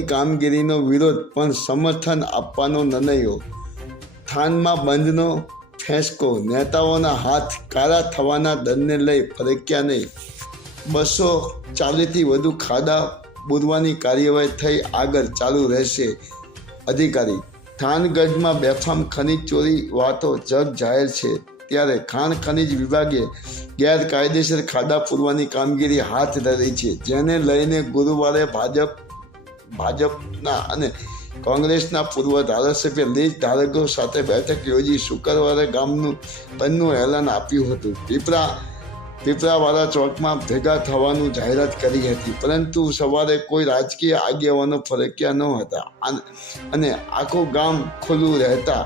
ખનીજની કામગીરીનો વિરોધ પણ સમર્થન આપવાનો નિર્ણયો, થાનમાં બંધનો ફેંસકો, નેતાઓના હાથ કાળા થવાના દરને લઈ ફરક્યા નહીં, 240થી વધુ ખાડા બુરવાની કાર્યવાહી થઈ આગળ ચાલુ રહેશે. અધિકારી, થાનગઢમાં બેફામ ખનીજ ચોરી વાતો જગ જાહેર છે, ત્યારે ખાણ ખનીજ વિભાગે ગેરકાયદેસર ખાડા પૂરવાની કામગીરી હાથ ધરી છે, જેને લઈને ગુરુવારે ભાજપના અને કોંગ્રેસના પૂર્વ ધારાસભ્ય લીઝ ધારકો સાથે બેઠક યોજી શુક્રવારે ગામનું બંધનું એલાન આપ્યું હતું. પીપળાવાળા ચોકમાં ભેગા થવાનું જાહેરાત કરી હતી, પરંતુ સવારે કોઈ રાજકીય આગેવાનો ફરક્યા ન હતા અને આખું ગામ ખુલ્લું રહેતા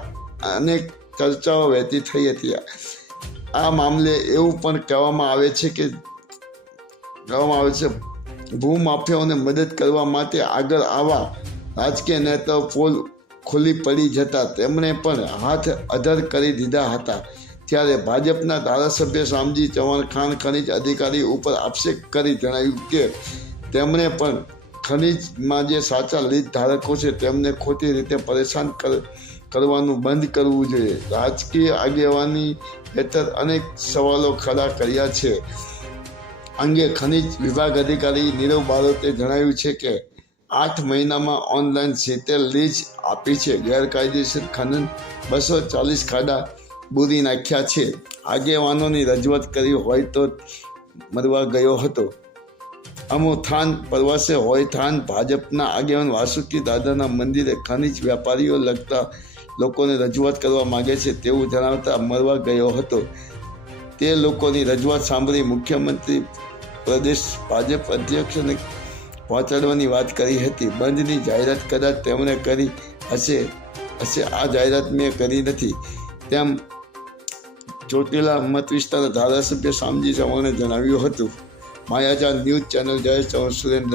અનેક ચર્ચાઓ વહેતી થઈ હતી. આ મામલે એવું પણ કહેવામાં આવે છે ભૂમાફિયાઓને મદદ કરવા માટે આગળ આવા રાજકીય નેતાઓ પોલ ખુલ્લી પડી જતા તેમણે પણ હાથ અધર કરી દીધા હતા. ત્યારે ભાજપના ધારાસભ્ય શામજી ચૌહાણ ખાણ ખનીજ અધિકારી ઉપર આક્ષેપ કરી જણાવ્યું કે તેમણે પણ ખનીજમાં જે સાચા લીઝ ધારકો છે તેમને ખોટી રીતે પરેશાન કરવાનું બંધ કરવું જોઈએ. રાજકીય આગેવાની હેઠળ અનેક સવાલો ખડા કર્યા છે. અંગે ખનીજ વિભાગ અધિકારી નીરવ બારોતે જણાવ્યું છે કે 8 મહિનામાં ઓનલાઈન 70 લીઝ આપી છે. ગેરકાયદેસર ખનન 240 ખાડા બુરી નાખ્યા છે. આગેવાનોની રજૂઆત કરી હોય તો મરવા ગયો હતો. અમો થાન પ્રવાસે હોય થાન ભાજપના આગેવાન વાસુકી દાદાના મંદિરે ખનીજ વેપારીઓ લગતા લોકોને રજૂઆત કરવા માગે છે તેવું જણાવતા મરવા ગયો હતો. તે લોકોની રજૂઆત સાંભળી મુખ્યમંત્રી પ્રદેશ ભાજપ અધ્યક્ષને પહોંચાડવાની વાત કરી હતી. બંધની જાહેરાત કદાચ તેમણે કરી હશે. આ જાહેરાત મેં કરી નથી તેમ ચોટીલા મત વિસ્તારના ધારાસભ્ય શામજી ચૌહાણે જણાવ્યું હતું. માયાજાળ ન્યૂઝ ચેનલ જયેશ ચૌહાણ સુરેન્દ્ર.